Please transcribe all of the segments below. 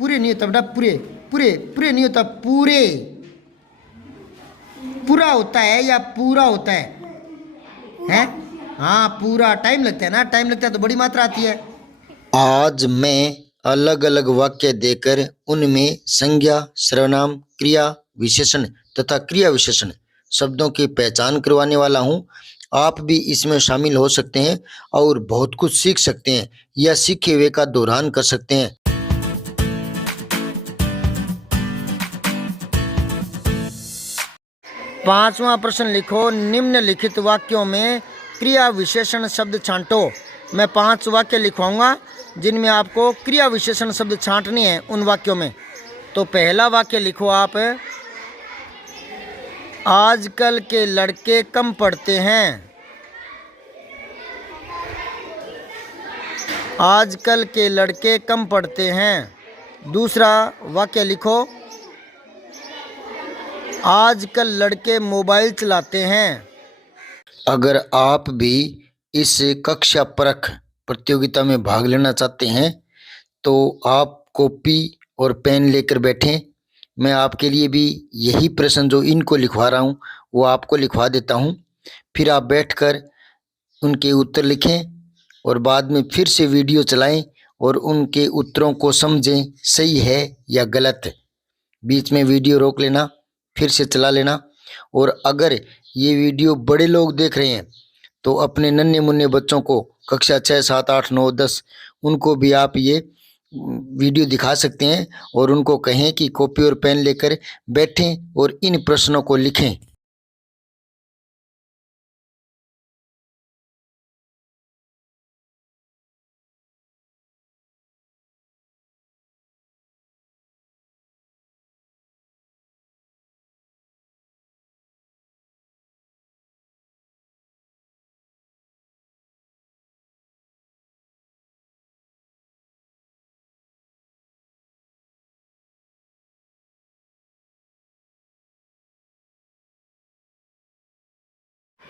पूरे नहीं होता बेटा, पूरे पूरे पूरे नहीं होता, पूरे पूरा होता है या पूरा होता है? हैं? हाँ पूरा। टाइम लगता है ना, टाइम लगता है तो बड़ी मात्रा आती है। आज मैं अलग अलग वाक्य देकर उनमें संज्ञा, सर्वनाम, क्रिया विशेषण तथा क्रिया विशेषण शब्दों की पहचान करवाने वाला हूँ। आप भी इसमें शामिल हो सकते हैं और बहुत कुछ सीख सकते हैं या सीखे हुए का दोहरान कर सकते हैं। पांचवा प्रश्न लिखो, निम्नलिखित वाक्यों में क्रिया विशेषण शब्द छांटो। मैं 5 वाक्य लिखवाऊंगा जिनमें आपको क्रिया विशेषण शब्द छांटने हैं उन वाक्यों में। तो पहला वाक्य लिखो आप, आजकल के लड़के कम पढ़ते हैं। आजकल के लड़के कम पढ़ते हैं। दूसरा वाक्य लिखो, आजकल लड़के मोबाइल चलाते हैं। अगर आप भी इस कक्षा परख प्रतियोगिता में भाग लेना चाहते हैं तो आप कॉपी और पेन लेकर बैठें। मैं आपके लिए भी यही प्रश्न जो इनको लिखवा रहा हूँ वो आपको लिखवा देता हूँ। फिर आप बैठकर उनके उत्तर लिखें और बाद में फिर से वीडियो चलाएं और उनके उत्तरों को समझें सही है या गलत। बीच में वीडियो रोक लेना, फिर से चला लेना। और अगर ये वीडियो बड़े लोग देख रहे हैं तो अपने नन्हे मुन्ने बच्चों को, कक्षा 6, 7, 8, 9, 10, उनको भी आप ये वीडियो दिखा सकते हैं और उनको कहें कि कॉपी और पेन लेकर बैठें और इन प्रश्नों को लिखें।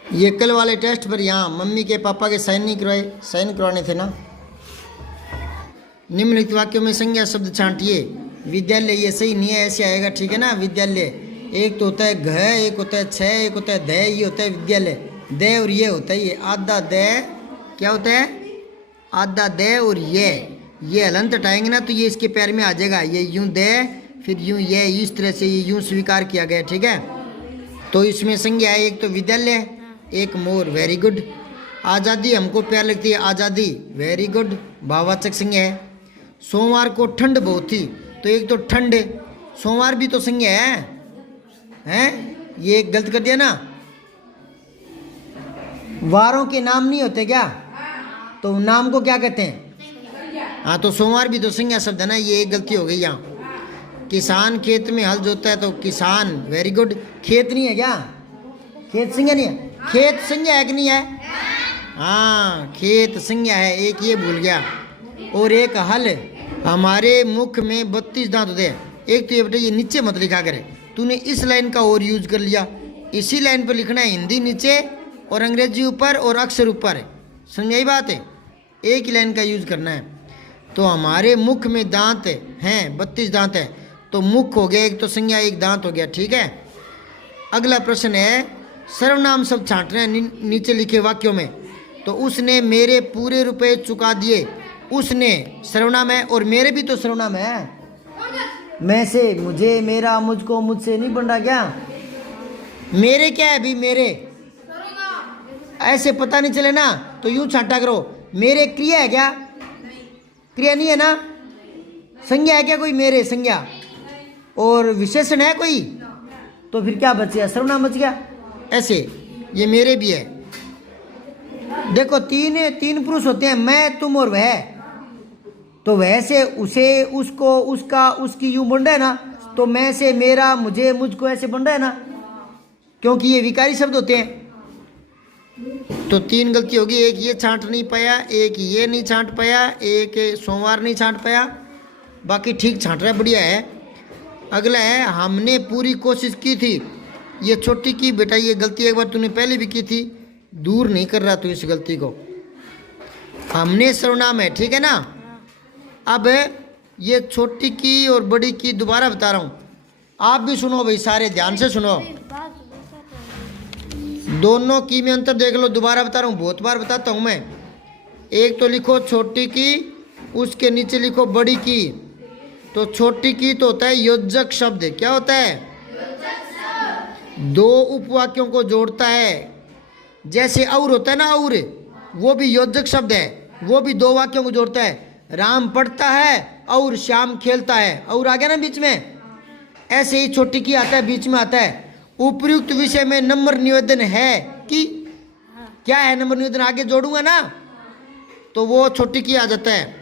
ये कल वाले टेस्ट पर यहाँ मम्मी के पापा के साइन नहीं करवाए, साइन करवाने थे ना। निम्नलिखित वाक्यों में संज्ञा शब्द छांटिए। विद्यालय ये सही नहीं है, ऐसे आएगा, ठीक है ना। विद्यालय एक तो होता है घ, एक होता है छ, एक होता है ध, ये होता है विद्यालय। द और ये होता है, ये आधा द क्या होता है, आधा द और ये हलंत हटाएंगे ना तो ये इसके पैर में आ जाएगा। ये यूं द फिर यूं ये, इस तरह से ये यूं स्वीकार किया गया, ठीक है। तो इसमें संज्ञा है, एक तो विद्यालय, एक मोर, वेरी गुड। आज़ादी हमको प्यार लगती है, आज़ादी, वेरी गुड, भाववाचक संज्ञा है। सोमवार को ठंड बहुत थी, तो एक तो ठंड, सोमवार भी तो संज्ञा है, हैं? ये गलत कर दिया ना। वारों के नाम नहीं होते क्या, तो नाम को क्या कहते हैं? हाँ, तो सोमवार भी तो संज्ञा शब्द है ना, ये एक गलती हो गई यहाँ। किसान खेत में हल जोतता है, तो किसान, वेरी गुड। खेत नहीं है क्या, खेत संज्ञा नहीं है, खेत संज्ञा है कि नहीं है? हाँ खेत संज्ञा है, एक ये भूल गया। और एक हल, हमारे मुख में 32 दांत होते हैं। एक तो ये बेटा ये नीचे मत लिखा करे, तूने इस लाइन का और यूज कर लिया। इसी लाइन पर लिखना है, हिंदी नीचे और अंग्रेजी ऊपर और अक्षर ऊपर, समझाई बात है, एक ही लाइन का यूज करना है। तो हमारे मुख में दांत हैं, 32 दांत हैं, तो मुख हो गया एक, तो संज्ञा एक दांत हो गया, ठीक है। अगला प्रश्न है, सर्वनाम शब्द छांटना है नीचे लिखे वाक्यों में। तो उसने मेरे पूरे रुपए चुका दिए, उसने सर्वनाम है और मेरे भी तो सर्वनाम है। मैं से, मुझे, मेरा, मुझको, मुझसे नहीं बन रहा क्या? मेरे क्या है अभी, मेरे ऐसे पता नहीं चले ना तो यूं छांटा करो। मेरे क्रिया है क्या? क्रिया नहीं है ना। संज्ञा है क्या कोई? मेरे संज्ञा। और विशेषण है कोई? तो फिर क्या बच गया? सर्वनाम बच गया। ऐसे ये मेरे भी है। देखो तीन पुरुष होते हैं, मैं, तुम और वह। तो वह से उसे, उसको, उसका, उसकी यूं बन रहा है ना, तो मैं से मेरा, मुझे, मुझको ऐसे बन रहा है ना, क्योंकि ये विकारी शब्द होते हैं। तो 3 गलती होगी, एक ये छांट नहीं पाया, एक ये नहीं छांट पाया, एक सोमवार नहीं छांट पाया, बाकी ठीक छांट रहा है, बढ़िया है। अगला है, हमने पूरी कोशिश की थी। ये छोटी की बेटा, ये गलती एक बार तूने पहले भी की थी, दूर नहीं कर रहा तू इस गलती को। हमने सर्वनाम है, ठीक है ना। अब ये छोटी की और बड़ी की दोबारा बता रहा हूँ, आप भी सुनो भाई, सारे ध्यान से सुनो। दोनों की में अंतर देख लो, दोबारा बता रहा हूँ, बहुत बार बताता हूँ मैं। एक तो लिखो छोटी की, उसके नीचे लिखो बड़ी की। तो छोटी की तो होता है योजक शब्द। क्या होता है? दो उपवाक्यों को जोड़ता है। जैसे और होता है ना, और वो भी योजक शब्द है, वो भी दो वाक्यों को जोड़ता है। राम पढ़ता है और श्याम खेलता है, और आ गया ना बीच में। ऐसे ही छोटी की आता है, बीच में आता है। उपयुक्त विषय में नम्र निवेदन है कि, क्या है नम्र निवेदन, आगे जोड़ूंगा ना तो वो छोटी की आ जाता है।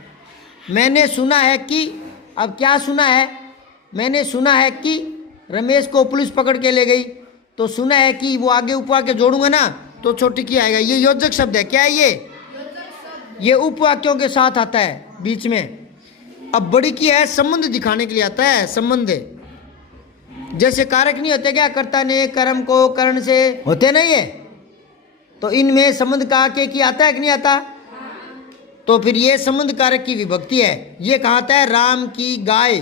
मैंने सुना है कि, अब क्या सुना है? मैंने सुना है कि रमेश को पुलिस पकड़ के ले गई, तो सुना है कि वो आगे उपवाक्य के जोड़ूंगा ना तो छोटी की आएगा। ये योजक शब्द है। क्या है ये उपवाक्यों के साथ आता है बीच में। अब बड़ी की है, संबंध दिखाने के लिए आता है, संबंध। जैसे कारक नहीं होते क्या, कर्ता ने कर्म को करण से होते नहीं है, तो इनमें संबंध का के की आता है कि नहीं आता? तो फिर ये संबंध कारक की विभक्ति है। ये कहाँ आता है? राम की गाय,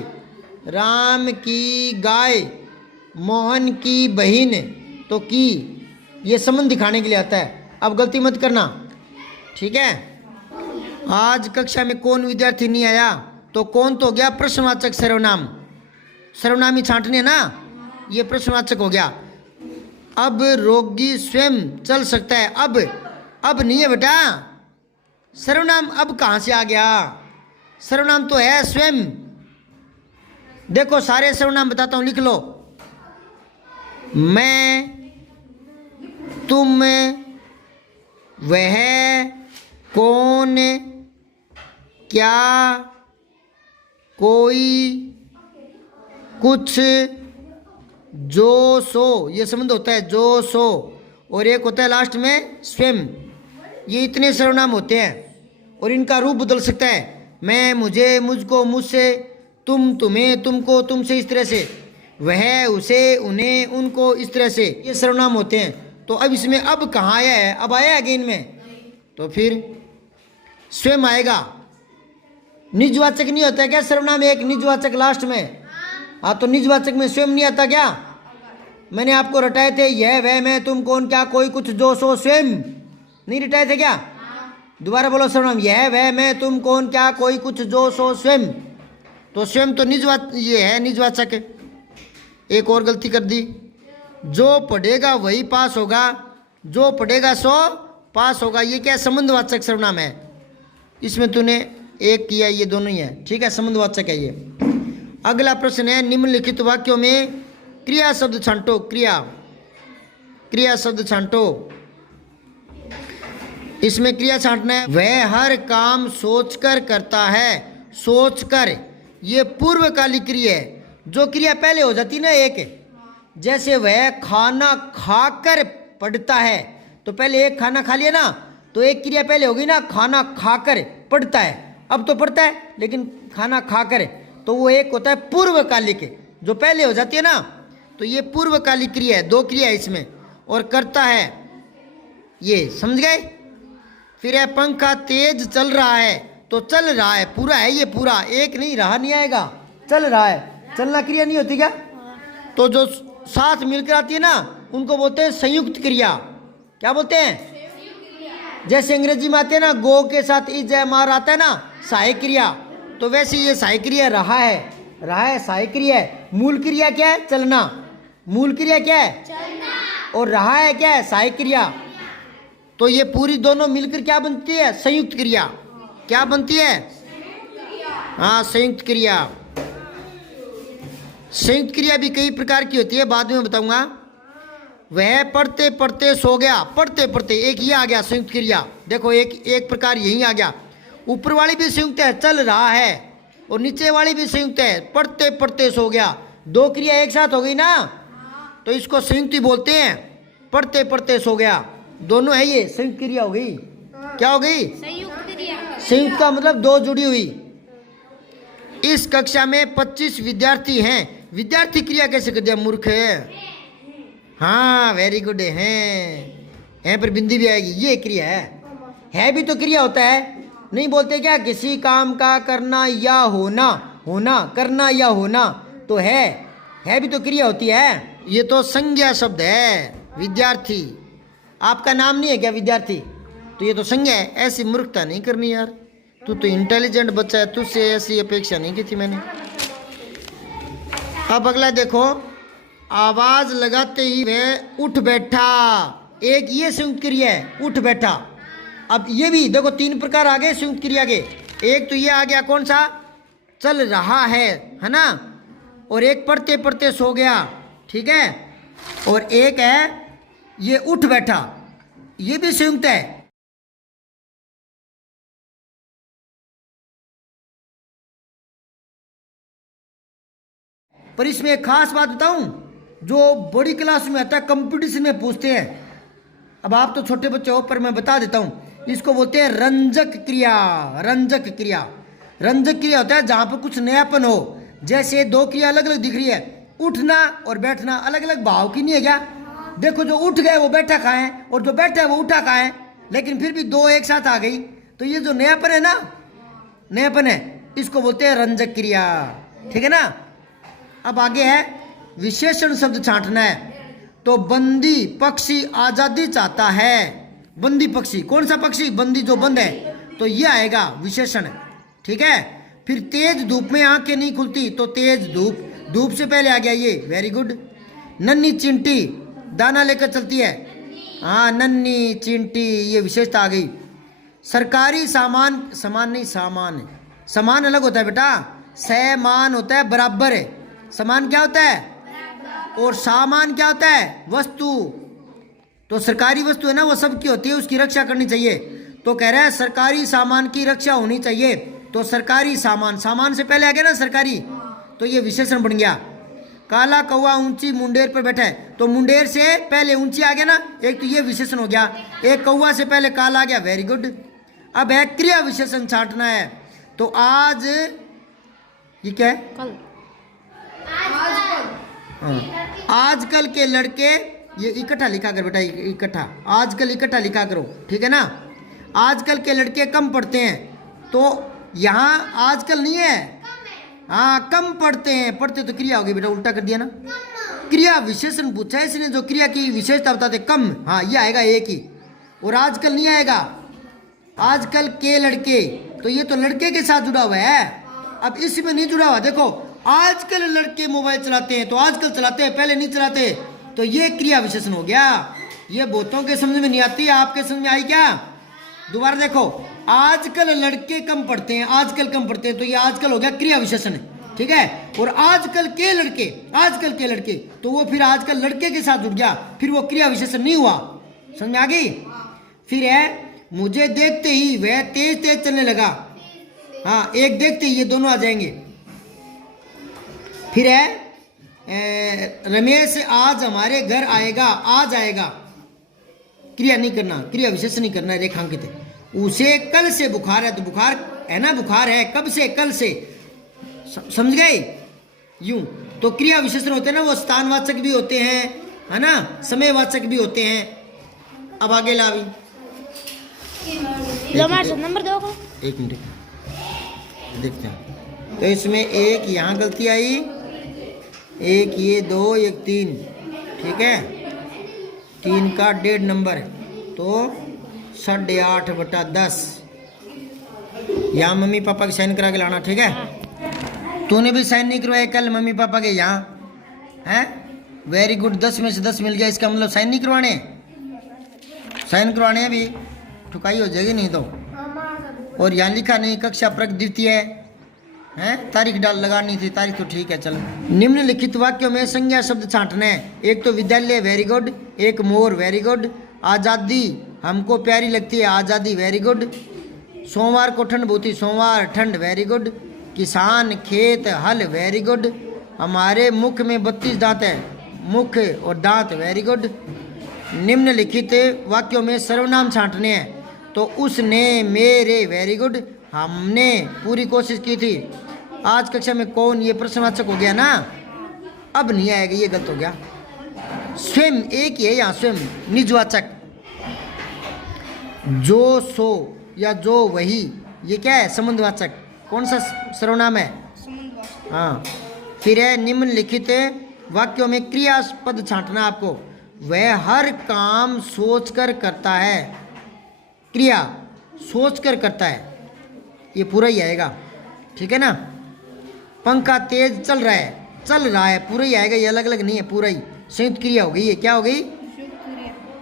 राम की गाय, मोहन की बहन, तो की, ये संबंध दिखाने के लिए आता है। अब गलती मत करना, ठीक है? आज कक्षा में कौन विद्यार्थी नहीं आया? तो कौन तो हो गया प्रश्नवाचक सर्वनाम, सर्वनामी छांटने ना, ये प्रश्नवाचक हो गया। अब रोगी स्वयं चल सकता है। अब नहीं है बेटा, सर्वनाम अब कहाँ से आ गया? सर्वनाम तो है स्वयं। देखो सारे सर्वनाम बताता हूँ, लिख लो। मैं, तुम, वह, कौन, क्या, कोई, कुछ, जो, सो, ये संबंध होता है जो, सो, और एक होता है लास्ट में स्वयं। ये इतने सर्वनाम होते हैं और इनका रूप बदल सकता है। मैं, मुझे, मुझको, मुझसे, तुम, तुम्हें, तुमको, तुमसे, इस तरह से। वह, उसे, उन्हें, उनको, इस तरह से ये सर्वनाम होते हैं। तो अब इसमें अब कहाँ आया है? अब आया है अगेन में, तो फिर स्वयं आएगा। निजवाचक नहीं होता है क्या सर्वनाम? एक निजवाचक लास्ट में। हाँ, तो निजवाचक में स्वयं नहीं आता क्या? मैंने आपको रटाए थे, यह, वह, मैं, तुम, कौन, क्या, कोई, कुछ, जो, सो, स्वयं, नहीं रटाए थे क्या? दोबारा बोलो सर्वनाम। यह, वह, मैं, तुम, कौन, क्या, कोई, कुछ, जो, सो, स्वयं। तो स्वयं तो ये है निजवाचक। एक और गलती कर दी, जो पढ़ेगा वही पास होगा, जो पढ़ेगा सो पास होगा। ये क्या? संबंधवाचक सर्वनाम है। इसमें तूने एक किया, ये दोनों ही है, ठीक है, संबंधवाचक है ये। अगला प्रश्न है, निम्नलिखित वाक्यों में क्रिया शब्द छांटो। क्रिया शब्द छांटो। इसमें क्रिया छांटना है। वह हर काम सोचकर करता है। सोचकर, ये पूर्वकालिक क्रिया है। जो क्रिया पहले हो जाती ना एक, जैसे वह खाना खाकर पढ़ता है, तो पहले एक खाना खा लिया ना, तो एक क्रिया पहले हो गई ना, खाना खाकर पढ़ता है। अब तो पढ़ता है लेकिन खाना खाकर, तो वो एक होता है पूर्वकालिक, जो पहले हो जाती है ना, तो ये पूर्वकालिक क्रिया है। दो क्रिया है इसमें। और करता है, ये समझ गए? फिर है पंखा तेज चल रहा है, तो चल रहा है पूरा है, ये पूरा एक नहीं, रहा नहीं आएगा, चल रहा है। चलना क्रिया नहीं होती क्या? तो जो साथ मिलकर आती है ना, उनको बोलते हैं संयुक्त क्रिया। क्या बोलते हैं? जैसे अंग्रेजी में आते हैं ना, गो के साथ इज मार आता है ना, सहायक क्रिया, तो वैसे ये सहायक क्रिया रहा है। सहायक क्रिया है। मूल क्रिया क्या है? चलना। मूल क्रिया क्या है? चलना। और रहा है क्या है? सहायक क्रिया। तो ये पूरी दोनों मिलकर क्या बनती है? संयुक्त क्रिया। क्या बनती है? हाँ, संयुक्त क्रिया। संयुक्त क्रिया भी कई प्रकार की होती है, बाद में बताऊंगा। वह पढ़ते पढ़ते सो गया। पढ़ते पढ़ते, एक ये आ गया संयुक्त क्रिया। देखो एक प्रकार यही आ गया। ऊपर वाली भी संयुक्त है, चल रहा है, और नीचे वाली भी संयुक्त है, पढ़ते पढ़ते सो गया। दो क्रिया एक साथ हो गई ना, तो इसको संयुक्त ही बोलते हैं। पढ़ते पढ़ते सो गया, दोनों है, ये संयुक्त क्रिया हो गई। क्या हो गई? संयुक्त क्रिया। संयुक्त का मतलब दो जुड़ी हुई। इस कक्षा में 25 विद्यार्थी हैं। विद्यार्थी क्रिया कैसे कर दिया? मूर्ख है। हाँ, वेरी गुड है पर बिंदी भी आएगी। ये क्रिया है भी तो क्रिया होता है। नहीं बोलते क्या, किसी काम का करना या होना होना, करना या होना तो है भी तो क्रिया होती है। ये तो संज्ञा शब्द है विद्यार्थी। आपका नाम नहीं है क्या विद्यार्थी? तो ये तो संज्ञा है। ऐसी मूर्खता नहीं करनी यार, तू तो इंटेलिजेंट बच्चा है, तुझसे ऐसी अपेक्षा नहीं की थी मैंने। अब अगला देखो, आवाज लगाते ही वह उठ बैठा, एक ये संयुक्त क्रिया है उठ बैठा। अब ये भी देखो 3 प्रकार आ गए संयुक्त क्रिया के। एक तो ये आ गया कौन सा, चल रहा है ना, और एक पढ़ते पढ़ते सो गया, ठीक है, और एक है ये उठ बैठा, ये भी संयुक्त है। पर इसमें एक खास बात बताऊं, जो बड़ी क्लास में आता है कंपटीशन में पूछते हैं, अब आप तो छोटे बच्चे हो पर मैं बता देता हूं, इसको बोलते हैं रंजक क्रिया। रंजक क्रिया, रंजक क्रिया होता है जहां पर कुछ नयापन हो। जैसे 2 क्रिया अलग अलग दिख रही है, उठना और बैठना अलग अलग भाव की नहीं है क्या? देखो जो उठ गए वो बैठा कहाँ है, और जो बैठा है वो उठा कहाँ है, लेकिन फिर भी 2 एक साथ आ गई। तो ये जो नयापन है ना, नयापन है, इसको बोलते हैं रंजक क्रिया, ठीक है ना। अब आगे है विशेषण शब्द छांटना है। तो बंदी पक्षी आजादी चाहता है। बंदी पक्षी, कौन सा पक्षी? बंदी जो बंद है, तो ये आएगा विशेषण, ठीक है। फिर तेज धूप में आंखें नहीं खुलती, तो तेज धूप, धूप से पहले आ गया ये, वेरी गुड। नन्ही चिंटी दाना लेकर चलती है, हाँ नन्ही चिंटी, ये विशेषता आ गई। सरकारी सामान, समान नहीं सामान, समान अलग होता है बेटा, समान होता है बराबर है, समान क्या होता है, और सामान क्या होता है, वस्तु। तो सरकारी वस्तु है ना, वो सबकी होती है, उसकी रक्षा करनी चाहिए। तो कह रहा है सरकारी सामान की रक्षा होनी चाहिए, तो सरकारी सामान, सामान से पहले आ गया ना सरकारी, तो ये विशेषण बन गया। काला कौवा ऊंची मुंडेर पर बैठा है, तो मुंडेर से पहले ऊंची आ गया ना, एक तो ये विशेषण हो गया। एक कौवा से पहले काला आ गया, वेरी गुड। अब है क्रिया विशेषण छांटना है। तो आज, ये क्या है, कल, आजकल के लड़के, ये इकट्ठा लिखा कर बेटा, इकट्ठा, आजकल इकट्ठा लिखा करो, ठीक है ना। आजकल के लड़के कम पढ़ते हैं, तो यहाँ आजकल नहीं है, हाँ कम पढ़ते हैं, पढ़ते तो क्रिया होगी बेटा, उल्टा कर दिया ना। क्रिया विशेषण पूछा है इसने, जो क्रिया की विशेषता बताते कम, हाँ ये आएगा एक ही, और आजकल नहीं आएगा। आजकल के लड़के, तो ये तो लड़के के साथ जुड़ा हुआ है, अब इसमें नहीं जुड़ा हुआ। देखो आजकल लड़के मोबाइल चलाते हैं, तो आजकल चलाते हैं, पहले नहीं चलाते, तो ये क्रिया विशेषण हो गया। ये बहुतों के समझ में नहीं आती, आपके समझ में आई क्या? दोबारा देखो, आजकल लड़के कम पढ़ते हैं, आजकल कम पढ़ते हैं, तो ये आजकल हो गया क्रिया विशेषण, ठीक है। और आजकल के लड़के, आजकल के लड़के, तो वो फिर आजकल लड़के के साथ जुड़ गया, फिर वो क्रिया विशेषण नहीं हुआ, समझ में आ गई। फिर है मुझे देखते ही वह तेज तेज चलने लगा, हाँ एक देखते ही ये दोनों आ जाएंगे। फिर है रमेश आज हमारे घर आएगा, आज आएगा, क्रिया नहीं करना, क्रिया विशेषण नहीं करना, रेखांकित है। उसे कल से बुखार है, तो बुखार है ना, बुखार है कब से, कल से, समझ गए। यूं तो क्रिया विशेषण होते हैं ना, वो स्थानवाचक भी होते हैं, है ना, समयवाचक भी होते हैं। अब आगे लावी, नंबर दो, 1 मिनट देखते हैं। तो इसमें एक यहाँ गलती आई, एक ये 2, एक 3, ठीक है, 3 का 1.5 नंबर, तो 8.5/10। यहाँ मम्मी पापा की साइन करा के लाना, ठीक है। तूने भी साइन नहीं करवाया कल मम्मी पापा के यहाँ, हैं, वेरी गुड, 10 में से 10 मिल गया, इसका मतलब साइन नहीं करवाने, साइन करवाने हैं, अभी ठुकाई हो जाएगी नहीं तो। और यहाँ लिखा नहीं कक्षा प्रक द्वितीय है, तारीख डाल लगानी थी, तारीख तो ठीक है चलो। निम्नलिखित वाक्यों में संज्ञा शब्द छांटने हैं। एक तो विद्यालय, वेरी गुड। एक मोर, वेरी गुड। आज़ादी हमको प्यारी लगती है, आज़ादी, वेरी गुड। सोमवार को ठंड बहुत ही, सोमवार, ठंड, वेरी गुड। किसान, खेत, हल, वेरी गुड। हमारे मुख में 32 दांत है, मुख और दांत, वेरी गुड। निम्नलिखित वाक्यों में सर्वनाम छांटने हैं। तो उसने, मेरे, वेरी गुड। हमने पूरी कोशिश की थी। आज कक्षा में कौन, ये प्रश्नवाचक हो गया ना, अब नहीं आएगा, ये गलत हो गया। स्वयं, एक ही है यहाँ, स्वयं निजवाचक। जो, सो या जो वही, ये क्या है, संबंधवाचक। कौन सा सर्वनाम है, हाँ, फिर है निम्नलिखित वाक्यों में क्रिया पद छांटना आपको। वह हर काम सोचकर करता है। क्रिया सोचकर करता है, ये पूरा ही आएगा, ठीक है ना। पंखा तेज चल रहा है, पूरा ही आएगा, ये अलग अलग नहीं है, पूरा ही संयुक्त क्रिया हो गई। ये क्या हो गई?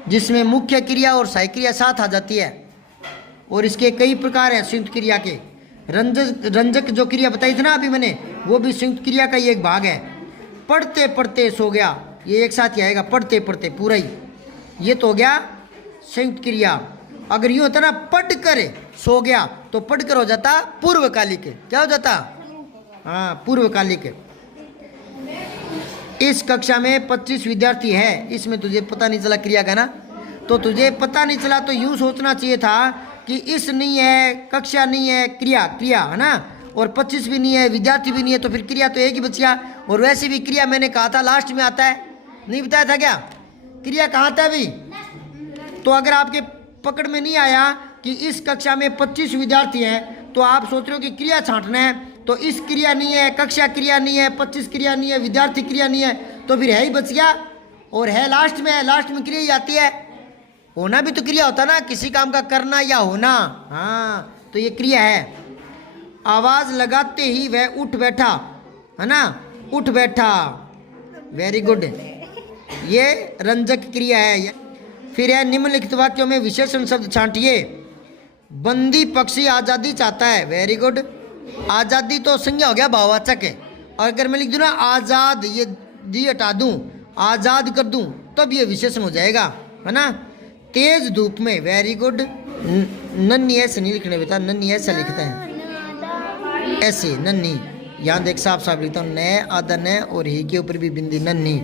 जिसमें मुख्य क्रिया और सहायक क्रिया साथ आ जाती है। और इसके कई प्रकार हैं संयुक्त क्रिया के। रंजक जो क्रिया बताई थी ना अभी मैंने, वो भी संयुक्त क्रिया का ही एक भाग है। पढ़ते पढ़ते सो गया, ये एक साथ ही आएगा, पढ़ते पढ़ते पूरा ही। ये तो हो गया संयुक्त क्रिया। अगर यूँ होता ना पढ़कर सो गया, तो पढ़कर हो जाता पूर्वकालिक। क्या हो जाता? हाँ, पूर्वकालिक। इस कक्षा में 25 विद्यार्थी है, इसमें तुझे पता नहीं चला क्रिया का ना, तो तुझे पता नहीं चला तो यूँ सोचना चाहिए था कि इस नहीं है, कक्षा नहीं है, क्रिया है ना, और 25 भी नहीं है, विद्यार्थी भी नहीं है, तो फिर क्रिया तो एक ही बच गया। और वैसे भी क्रिया मैंने कहा था लास्ट में आता है, नहीं बताया था क्या? क्रिया कहाँ था अभी? तो अगर आपके पकड़ में नहीं आया कि इस कक्षा में 25 विद्यार्थी हैं, तो आप सोच रहे हो कि क्रिया छांटना है, तो इस क्रिया नहीं है, कक्षा क्रिया नहीं है, 25 क्रिया नहीं है, विद्यार्थी क्रिया नहीं है, तो फिर है ही बच गया। और है लास्ट में क्रिया ही आती है। होना भी तो क्रिया होता ना, किसी काम का करना या होना। हाँ, तो ये क्रिया है। आवाज लगाते ही वह उठ बैठा, है ना, उठ बैठा, वेरी गुड, ये रंजक क्रिया है। फिर है निम्नलिखित वाक्यों में विशेषण शब्द छांटिए। बंदी पक्षी आज़ादी चाहता है, वेरी गुड। आज़ादी तो संज्ञा हो गया, भाववाचक है। और अगर मैं लिख दूँ ना आज़ाद, ये दी हटा दूँ, आज़ाद कर दूँ, तब ये विशेषण हो जाएगा, है ना। तेज धूप में, वेरी गुड। नन्ही ऐसे नहीं लिखने बेटा, नन्ही ऐसा लिखते हैं, ऐसे नन्ही। यहाँ देख साफ साफ लिखता हूँ, न आधा न और ही के ऊपर भी बिंदी, नन्ही।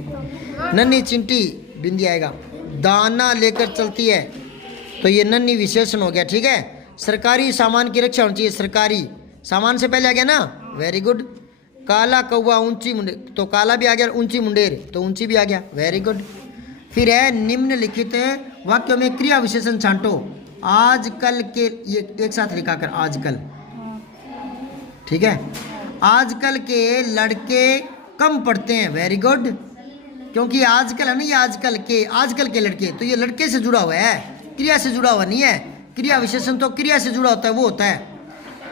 नन्ही चिंटी बिंदी आएगा। दाना लेकर चलती है, तो ये नन्ही विशेषण हो गया, ठीक है। सरकारी सामान की रक्षा होनी चाहिए, सरकारी सामान से पहले आ गया ना, वेरी गुड। काला कौवा ऊंची मुंडेर, तो काला भी आ गया, ऊंची मुंडेर तो ऊंची भी आ गया, वेरी गुड। फिर है निम्नलिखित वाक्यों में क्रिया विशेषण छांटो। आजकल के, ये एक साथ लिखा कर, आजकल, ठीक है। आजकल के लड़के कम पढ़ते हैं, वेरी गुड, क्योंकि आजकल है ना, ये आजकल के लड़के, तो ये लड़के से जुड़ा हुआ है, क्रिया से जुड़ा हुआ नहीं है। क्रिया विशेषण तो क्रिया से जुड़ा होता है, वो होता है।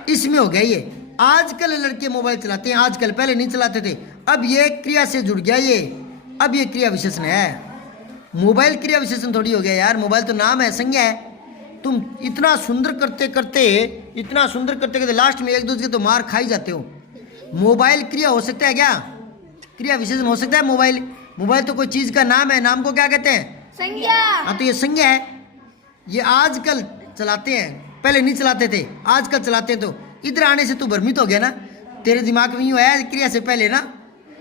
इसमें हो गया ये, आजकल लड़के मोबाइल चलाते हैं, आजकल, पहले नहीं चलाते थे, अब ये क्रिया से जुड़ गया ये, अब ये क्रिया विशेषण है। मोबाइल क्रिया विशेषण थोड़ी हो गया यार, मोबाइल तो नाम है, संज्ञा है। तुम इतना सुंदर करते करते लास्ट में एक दूसरे तो मार खाई जाते हो। मोबाइल क्रिया हो सकता है क्या? क्रिया विशेषण हो सकता है मोबाइल तो कोई चीज़ का नाम है, नाम को क्या कहते हैं? संज्ञा। हाँ, तो ये संज्ञा है। ये आजकल चलाते हैं, पहले नहीं चलाते थे, आजकल चलाते हैं। तो इधर आने से तू भ्रमित हो गया ना, तेरे दिमाग में यूँ आया क्रिया से पहले ना,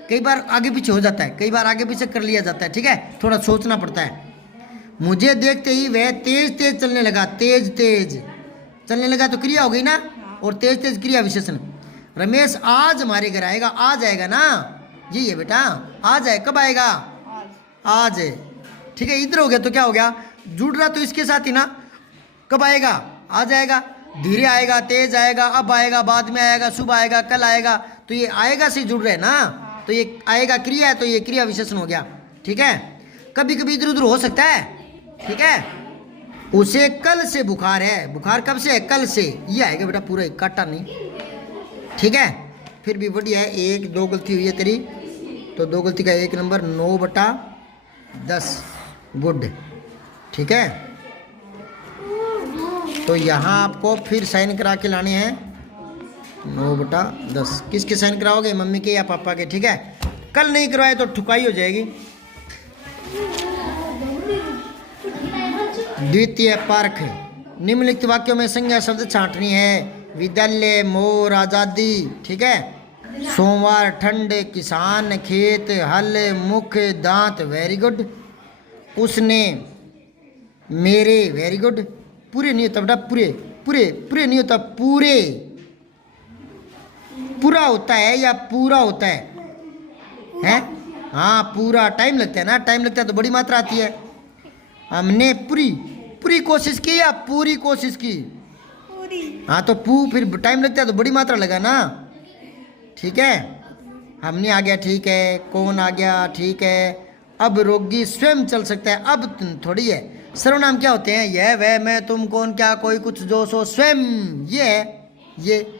कई बार आगे पीछे हो जाता है, कई बार आगे पीछे कर लिया जाता है, ठीक है, थोड़ा सोचना पड़ता है। मुझे देखते ही वह तेज तेज चलने लगा, तेज तेज चलने लगा तो क्रिया हो गई ना, और तेज तेज क्रिया विशेषण। रमेश आज हमारे घर आएगा, आज आएगा ना, यही है बेटा, आज आए, कब आएगा? आज, ठीक है। इधर हो गया तो क्या हो गया, जुड़ रहा तो इसके साथ ही ना, कब आएगा? आज आएगा। धीरे आएगा, तेज आएगा, अब आएगा, बाद में आएगा, सुबह आएगा, कल आएगा, तो ये आएगा से जुड़ रहे ना, तो ये आएगा क्रिया है, तो ये क्रिया विशेषण हो गया, ठीक है। कभी कभी इधर उधर हो सकता है, ठीक है। उसे कल से बुखार है, बुखार कब से है? कल से, ये आएगा बेटा पूरा, एक काटा नहीं, ठीक है। फिर भी बढ़िया है, 1-2 गलती हुई है तेरी, तो 2 गलती का 1 नंबर, 9/10, गुड, ठीक है। तो यहाँ आपको फिर साइन करा के लाने हैं 9/10। किसके साइन कराओगे, मम्मी के या पापा के, ठीक है। कल नहीं करवाए तो ठुकाई हो जाएगी। द्वितीय परख, निम्नलिखित वाक्यों में संज्ञा शब्द छांटनी है। विद्यालय, मोर, आज़ादी, ठीक है। सोमवार, ठंड, किसान, खेत, हल, मुख, दांत, वेरी गुड। उसने, मेरे, वेरी गुड। पूरे नहीं होता बेटा, पूरे नहीं होता, पूरा होता है या पूरा होता है? हाँ, पूरा टाइम लगता है ना, टाइम लगता है तो बड़ी मात्रा आती है। हमने पूरी कोशिश की या पूरी कोशिश की? हाँ, तो फिर टाइम लगता है तो बड़ी मात्रा लगा ना, ठीक है। हमने आ गया ठीक है, कौन आ गया ठीक है। अब रोगी स्वयं चल सकता है, अब थोड़ी है। सर्वनाम क्या होते हैं? यह, वह, मैं, तुम, कौन, क्या, कोई, कुछ, जो, सो, स्वयं। ये है ये,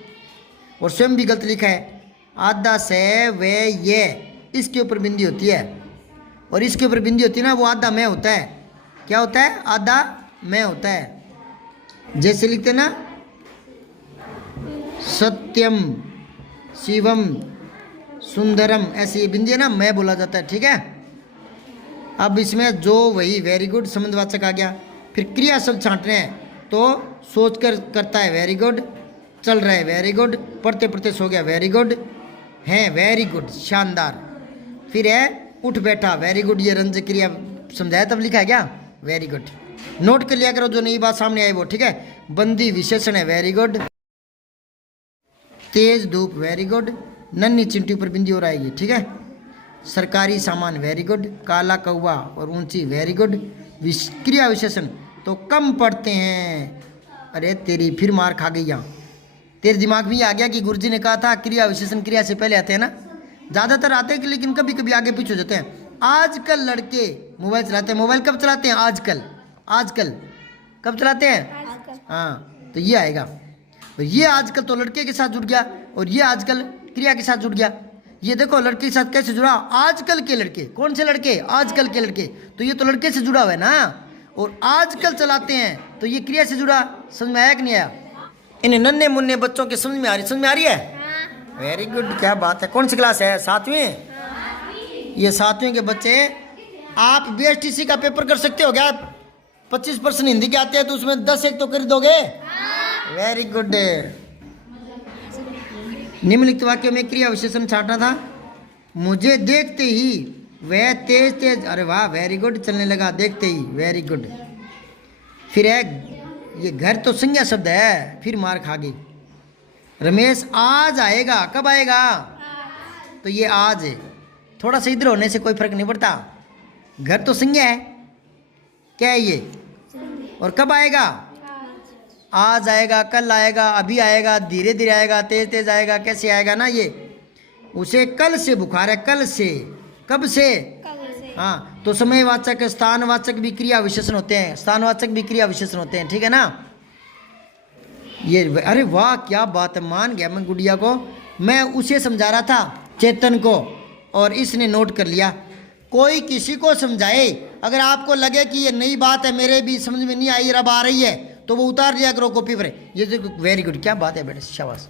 और स्वयं भी गलत लिखा है। आधा से वे ये, इसके ऊपर बिंदी होती है, और इसके ऊपर बिंदी होती है ना, वो आधा मैं होता है। क्या होता है? आधा मैं होता है। जैसे लिखते ना, सत्यम शिवम सुंदरम, ऐसी ये बिंदी है ना, मैं बोला जाता है। ठीक है। अब इसमें जो, वही, वेरी गुड संबंधवाचक आ गया। फिर क्रिया शब्द छांटने हैं, तो सोच कर करता है वेरी गुड, चल रहा है वेरी गुड, पढ़ते पढ़ते सो गया वेरी गुड, है वेरी गुड शानदार। फिर है उठ बैठा वेरी गुड, ये रंज क्रिया समझाया तब लिखा है क्या? Very good. नोट कर लिया करो जो नई बात सामने आई वो। ठीक है। बंदी विशेषण है वेरी गुड। तेज धूप वेरी गुड। नन्ही चिंटी पर बिंदी और आएगी। ठीक है। सरकारी सामान वेरी गुड। काला कौवा और ऊंची वेरी गुड। क्रिया विशेषण तो कम पढ़ते हैं। अरे तेरी, फिर मार खा गई यहाँ। तेरे दिमाग में आ गया कि गुरुजी ने कहा था क्रिया विशेषण क्रिया से पहले आते हैं ना, ज़्यादातर आते हैं लेकिन कभी कभी आगे पीछे हो जाते हैं। आजकल लड़के मोबाइल चलाते हैं। मोबाइल कब चलाते हैं? आजकल। आजकल कब चलाते हैं? हाँ, तो ये आएगा। तो ये आजकल तो लड़के के साथ जुड़ गया, और ये आजकल क्रिया के साथ जुड़ गया। ये देखो लड़के के साथ कैसे जुड़ा? आजकल के लड़के। कौन से लड़के? आजकल के लड़के। तो ये तो लड़के से जुड़ा हुआ है ना, और आजकल चलाते हैं, तो ये क्रिया से जुड़ा। समझ में आया कि नहीं आया? इन नन्हे मुन्ने बच्चों के समझ में आ रही? समझ में आ रही है? वेरी गुड, क्या बात है। कौन सी क्लास है? 7वीं। ये 7वीं के बच्चे, आप BSTC का पेपर कर सकते हो क्या? 25% हिंदी के आते हैं, तो उसमें 10 एक तो कर दोगे। Very good. निम्नलिखित वाक्य में क्रिया विशेषण छांटना था। मुझे देखते ही वह तेज तेज, अरे वाह वेरी गुड, चलने लगा देखते ही, वेरी गुड। फिर है, ये घर तो संज्ञा शब्द है, फिर मार खा गई। रमेश आज आएगा। कब आएगा? तो ये आज है। थोड़ा सा इधर होने से कोई फर्क नहीं पड़ता। घर तो संज्ञा है, क्या है ये? और कब आएगा? आज आएगा, कल आएगा, अभी आएगा, धीरे धीरे आएगा, तेज तेज आएगा, कैसे आएगा ना ये। उसे कल से बुखार है। कल से, कब से? हाँ, तो समयवाचक, स्थानवाचक भी क्रिया विशेषण होते हैं। स्थानवाचक भी क्रिया विशेषण होते हैं। ठीक है ना। ये, अरे वाह क्या बात है, मान गया मैं गुड़िया को। मैं उसे समझा रहा था, चेतन को, और इसने नोट कर लिया। कोई किसी को समझाए, अगर आपको लगे कि ये नई बात है, मेरे भी समझ में नहीं आई, अब आ रही है, तो वो उतार लिया करो कॉपी पर। ये देखो वेरी गुड, क्या बात है बेटे, शाबाश।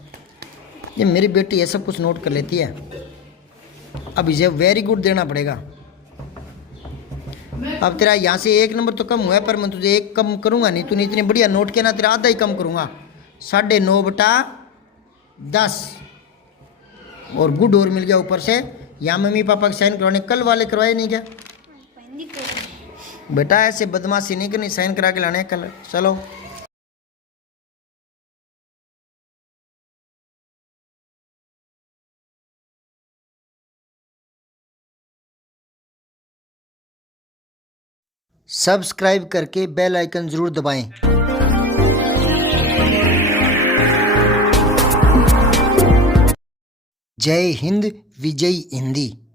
ये मेरी बेटी ये सब कुछ नोट कर लेती है। अब इसे वेरी गुड देना पड़ेगा। अब तेरा यहाँ से 1 नंबर तो कम हुआ है, पर मैं तुझे 1 कम करूँगा नहीं। तूने इतने बढ़िया नोट किया ना, तेरा आधा ही कम करूँगा। 9.5/10 और गुड और मिल गया ऊपर से। यहाँ मम्मी पापा के साइन करवाने, कल वाले करवाए नहीं क्या बेटा? ऐसे बदमाशी नहीं करनी, साइन करा के लाने कल। चलो सब्सक्राइब करके बेल आइकन जरूर दबाएं। जय हिंद, विजय हिंदी।